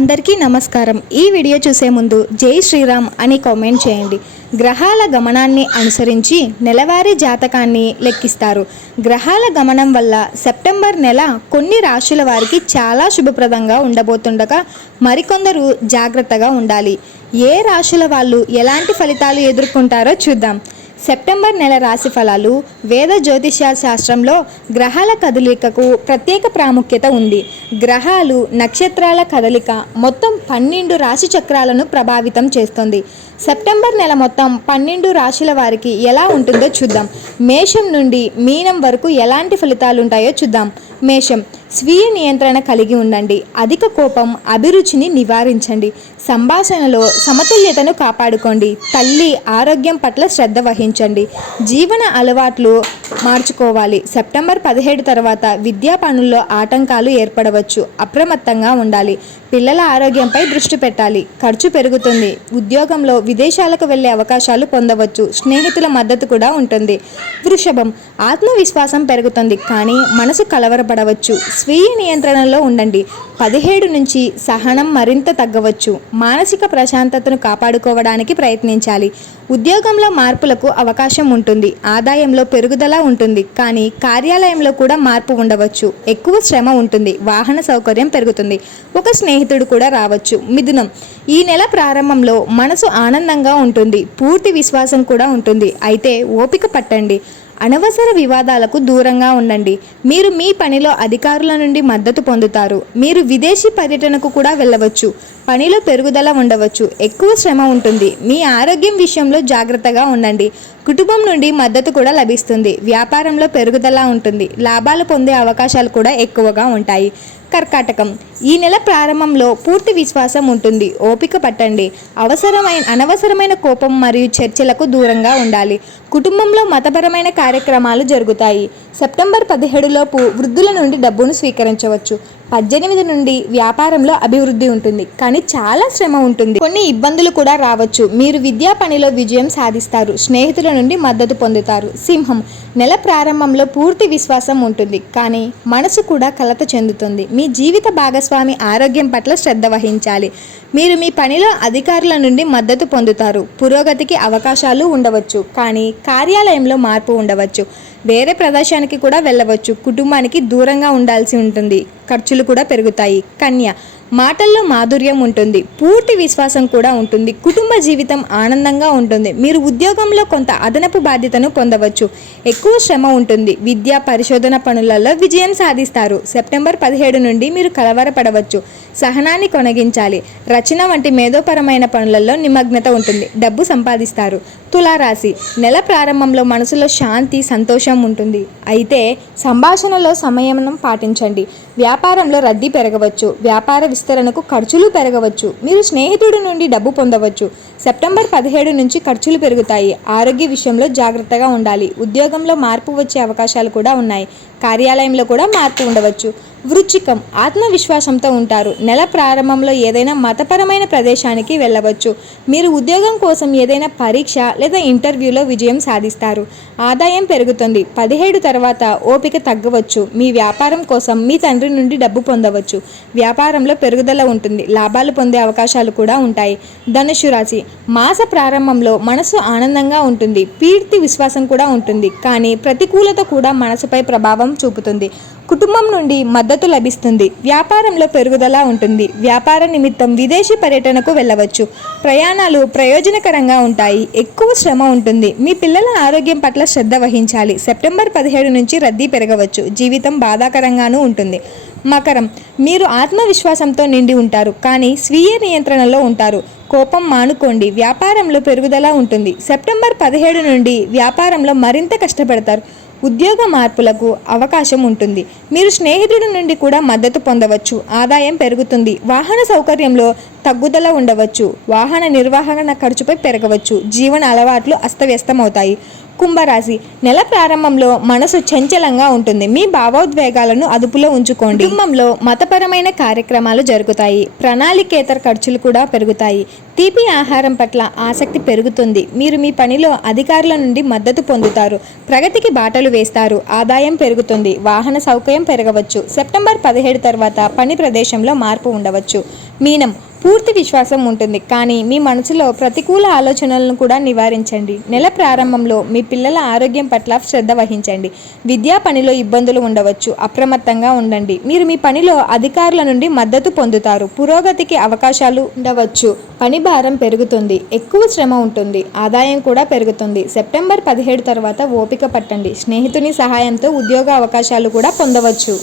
అందరికీ నమస్కారం. ఈ వీడియో చూసే ముందు జై శ్రీరామ్ అని కామెంట్ చేయండి. గ్రహాల గమనాన్ని అనుసరించి నెలవారీ జాతకాన్ని లెక్కిస్తారు. గ్రహాల గమనం వల్ల సెప్టెంబర్ నెల కొన్ని రాశుల వారికి చాలా శుభప్రదంగా ఉండబోతుండగా మరికొందరు జాగ్రత్తగా ఉండాలి. ఏ రాశుల వాళ్ళు ఎలాంటి ఫలితాలు ఎదుర్కొంటారో చూద్దాం. సెప్టెంబర్ నెల రాశి ఫలాలు. వేద జ్యోతిష్య శాస్త్రంలో గ్రహాల కదలికకు ప్రత్యేక ప్రాముఖ్యత ఉంది. గ్రహాలు నక్షత్రాల కదలిక మొత్తం 12 రాశి చక్రాలను ప్రభావితం చేస్తుంది. సెప్టెంబర్ నెల మొత్తం 12 రాశుల వారికి ఎలా ఉంటుందో చూద్దాం. మేషం నుండి మీనం వరకు ఎలాంటి ఫలితాలు ఉంటాయో చూద్దాం. మేషం, స్వీయ నియంత్రణ కలిగి ఉండండి. అధిక కోపం, అభిరుచిని నివారించండి. సంభాషణలో సమతుల్యతను కాపాడుకోండి. తల్లి ఆరోగ్యం పట్ల శ్రద్ధ వహించండి. జీవన అలవాట్లు మార్చుకోవాలి. సెప్టెంబర్ 17 తర్వాత విద్యా పనుల్లో ఆటంకాలు ఏర్పడవచ్చు. అప్రమత్తంగా ఉండాలి. పిల్లల ఆరోగ్యంపై దృష్టి పెట్టాలి. ఖర్చు పెరుగుతుంది. ఉద్యోగంలో విదేశాలకు వెళ్లే అవకాశాలు పొందవచ్చు. స్నేహితుల మద్దతు కూడా ఉంటుంది. వృషభం, ఆత్మవిశ్వాసం పెరుగుతుంది కానీ మనసు కలవరపడవచ్చు. స్వీయ నియంత్రణలో ఉండండి. 17 నుంచి సహనం మరింత తగ్గవచ్చు. మానసిక ప్రశాంతతను కాపాడుకోవడానికి ప్రయత్నించాలి. ఉద్యోగంలో మార్పులకు అవకాశం ఉంటుంది. ఆదాయంలో పెరుగుదల ఉంటుంది కానీ కార్యాలయంలో కూడా మార్పు ఉండవచ్చు. ఎక్కువ శ్రమ ఉంటుంది. వాహన సౌకర్యం పెరుగుతుంది. ఒక స్నేహితుడు కూడా రావచ్చు. మిథునం, ఈ నెల ప్రారంభంలో మనసు ఆనందంగా ఉంటుంది. పూర్తి విశ్వాసం కూడా ఉంటుంది. అయితే ఓపిక పట్టండి. అనవసర వివాదాలకు దూరంగా ఉండండి. మీరు మీ పనిలో అధికారుల నుండి మద్దతు పొందుతారు. మీరు విదేశీ పర్యటనకు కూడా వెళ్ళవచ్చు. పనిలో పెరుగుదల ఉండవచ్చు. ఎక్కువ శ్రమ ఉంటుంది. మీ ఆరోగ్యం విషయంలో జాగ్రత్తగా ఉండండి. కుటుంబం నుండి మద్దతు కూడా లభిస్తుంది. వ్యాపారంలో పెరుగుదల ఉంటుంది. లాభాలు పొందే అవకాశాలు కూడా ఎక్కువగా ఉంటాయి. కర్కాటకం, ఈ నెల ప్రారంభంలో పూర్తి విశ్వాసం ఉంటుంది. ఓపిక పట్టండి. అనవసరమైన కోపం మరియు చర్చలకు దూరంగా ఉండాలి. కుటుంబంలో మతపరమైన కార్యక్రమాలు జరుగుతాయి. సెప్టెంబర్ 17 లోపు వృద్ధుల నుండి డబ్బును స్వీకరించవచ్చు. 18 నుండి వ్యాపారంలో అభివృద్ధి ఉంటుంది కానీ చాలా శ్రమ ఉంటుంది. కొన్ని ఇబ్బందులు కూడా రావచ్చు. మీరు విద్యా పనిలో విజయం సాధిస్తారు. స్నేహితుల నుండి మద్దతు పొందుతారు. సింహం, నెల ప్రారంభంలో పూర్తి విశ్వాసం ఉంటుంది కానీ మనసు కూడా కలత చెందుతుంది. మీ జీవిత భాగస్వామి ఆరోగ్యం పట్ల శ్రద్ధ వహించాలి. మీరు మీ పనిలో అధికారుల నుండి మద్దతు పొందుతారు. పురోగతికి అవకాశాలు ఉండవచ్చు కానీ కార్యాలయంలో మార్పు ఉండవచ్చు. వేరే ప్రదేశానికి కూడా వెళ్ళవచ్చు. కుటుంబానికి దూరంగా ఉండాల్సి ఉంటుంది. ఖర్చులు కూడా పెరుగుతాయి. కన్య, మాటల్లో మాధుర్యం ఉంటుంది. పూర్తి విశ్వాసం కూడా ఉంటుంది. కుటుంబ జీవితం ఆనందంగా ఉంటుంది. మీరు ఉద్యోగంలో కొంత అదనపు బాధ్యతను పొందవచ్చు. ఎక్కువ శ్రమ ఉంటుంది. విద్యా పరిశోధన పనులలో విజయం సాధిస్తారు. సెప్టెంబర్ 17 నుండి మీరు కలవరపడవచ్చు. సహనాన్ని కొనగించాలి. రచన వంటి మేధోపరమైన పనులలో నిమగ్నత ఉంటుంది. డబ్బు సంపాదిస్తారు. తులారాశి, నెల ప్రారంభంలో మనసులో శాంతి, సంతోషం ఉంటుంది. అయితే సంభాషణలో సంయమనం పాటించండి. వ్యాపారంలో రద్దీ పెరగవచ్చు. వ్యాపార విస్తరణకు ఖర్చులు పెరగవచ్చు. మీరు స్నేహితుడి నుండి డబ్బు పొందవచ్చు. సెప్టెంబర్ 17 నుంచి ఖర్చులు పెరుగుతాయి. ఆరోగ్య విషయంలో జాగ్రత్తగా ఉండాలి. ఉద్యోగంలో మార్పు వచ్చే అవకాశాలు కూడా ఉన్నాయి. కార్యాలయంలో కూడా మార్పు ఉండవచ్చు. వృశ్చికం, ఆత్మవిశ్వాసంతో ఉంటారు. నెల ప్రారంభంలో ఏదైనా మతపరమైన ప్రదేశానికి వెళ్ళవచ్చు. మీరు ఉద్యోగం కోసం ఏదైనా పరీక్ష లేదా ఇంటర్వ్యూలో విజయం సాధిస్తారు. ఆదాయం పెరుగుతుంది. 17 తర్వాత ఓపిక తగ్గవచ్చు. మీ వ్యాపారం కోసం మీ తండ్రి నుండి డబ్బు పొందవచ్చు. వ్యాపారంలో పెరుగుదల ఉంటుంది. లాభాలు పొందే అవకాశాలు కూడా ఉంటాయి. ధనుస్సు రాశి, మాస ప్రారంభంలో మనసు ఆనందంగా ఉంటుంది. పూర్తి విశ్వాసం కూడా ఉంటుంది కానీ ప్రతికూలత కూడా మనసుపై ప్రభావం చూపుతుంది. కుటుంబం నుండి మద్దతు లభిస్తుంది. వ్యాపారంలో పెరుగుదల ఉంటుంది. వ్యాపార నిమిత్తం విదేశీ పర్యటనకు వెళ్ళవచ్చు. ప్రయాణాలు ప్రయోజనకరంగా ఉంటాయి. ఎక్కువ శ్రమ ఉంటుంది. మీ పిల్లల ఆరోగ్యం పట్ల శ్రద్ధ వహించాలి. సెప్టెంబర్ 17 నుంచి రద్దీ పెరగవచ్చు. జీవితం బాధాకరంగానూ ఉంటుంది. మకరం, మీరు ఆత్మవిశ్వాసంతో నిండి ఉంటారు కానీ స్వీయ నియంత్రణలో ఉంటారు. కోపం మానుకోండి. వ్యాపారంలో పెరుగుదల ఉంటుంది. సెప్టెంబర్ 17 నుండి వ్యాపారంలో మరింత కష్టపడతారు. ఉద్యోగ మార్పులకు అవకాశం ఉంటుంది. మీరు స్నేహితుడి నుండి కూడా మద్దతు పొందవచ్చు. ఆదాయం పెరుగుతుంది. వాహన సౌకర్యంలో తగ్గుదల ఉండవచ్చు. వాహన నిర్వహణ ఖర్చుపై పెరగవచ్చు. జీవన అలవాట్లు అస్తవ్యస్తమవుతాయి. కుంభరాశి. నెల ప్రారంభంలో మనసు చంచలంగా ఉంటుంది. మీ భావోద్వేగాలను అదుపులో ఉంచుకోండి. కుటుంబంలో మతపరమైన కార్యక్రమాలు జరుగుతాయి. ప్రణాళికేతర ఖర్చులు కూడా పెరుగుతాయి. తీపి ఆహారం పట్ల ఆసక్తి పెరుగుతుంది. మీరు మీ పనిలో అధికారుల నుండి మద్దతు పొందుతారు. ప్రగతికి బాటలు వేస్తారు. ఆదాయం పెరుగుతుంది. వాహన సౌకర్యం పెరగవచ్చు. సెప్టెంబర్ 17 తర్వాత పని ప్రదేశంలో మార్పు ఉండవచ్చు. మీనం, పూర్తి విశ్వాసం ఉంటుంది, కానీ మీ మనసులో ప్రతికూల ఆలోచనలను కూడా నివారించండి. నెల ప్రారంభంలో మీ పిల్లల ఆరోగ్యం పట్ల శ్రద్ధ వహించండి. విద్యా పనిలో ఇబ్బందులు ఉండవచ్చు. అప్రమత్తంగా ఉండండి. మీరు మీ పనిలో అధికారుల నుండి మద్దతు పొందుతారు. పురోగతికి అవకాశాలు ఉండవచ్చు. పని భారం పెరుగుతుంది. ఎక్కువ శ్రమ ఉంటుంది. ఆదాయం కూడా పెరుగుతుంది. సెప్టెంబర్ 17 తర్వాత ఓపిక పట్టండి. స్నేహితుని సహాయంతో ఉద్యోగ అవకాశాలు కూడా పొందవచ్చు.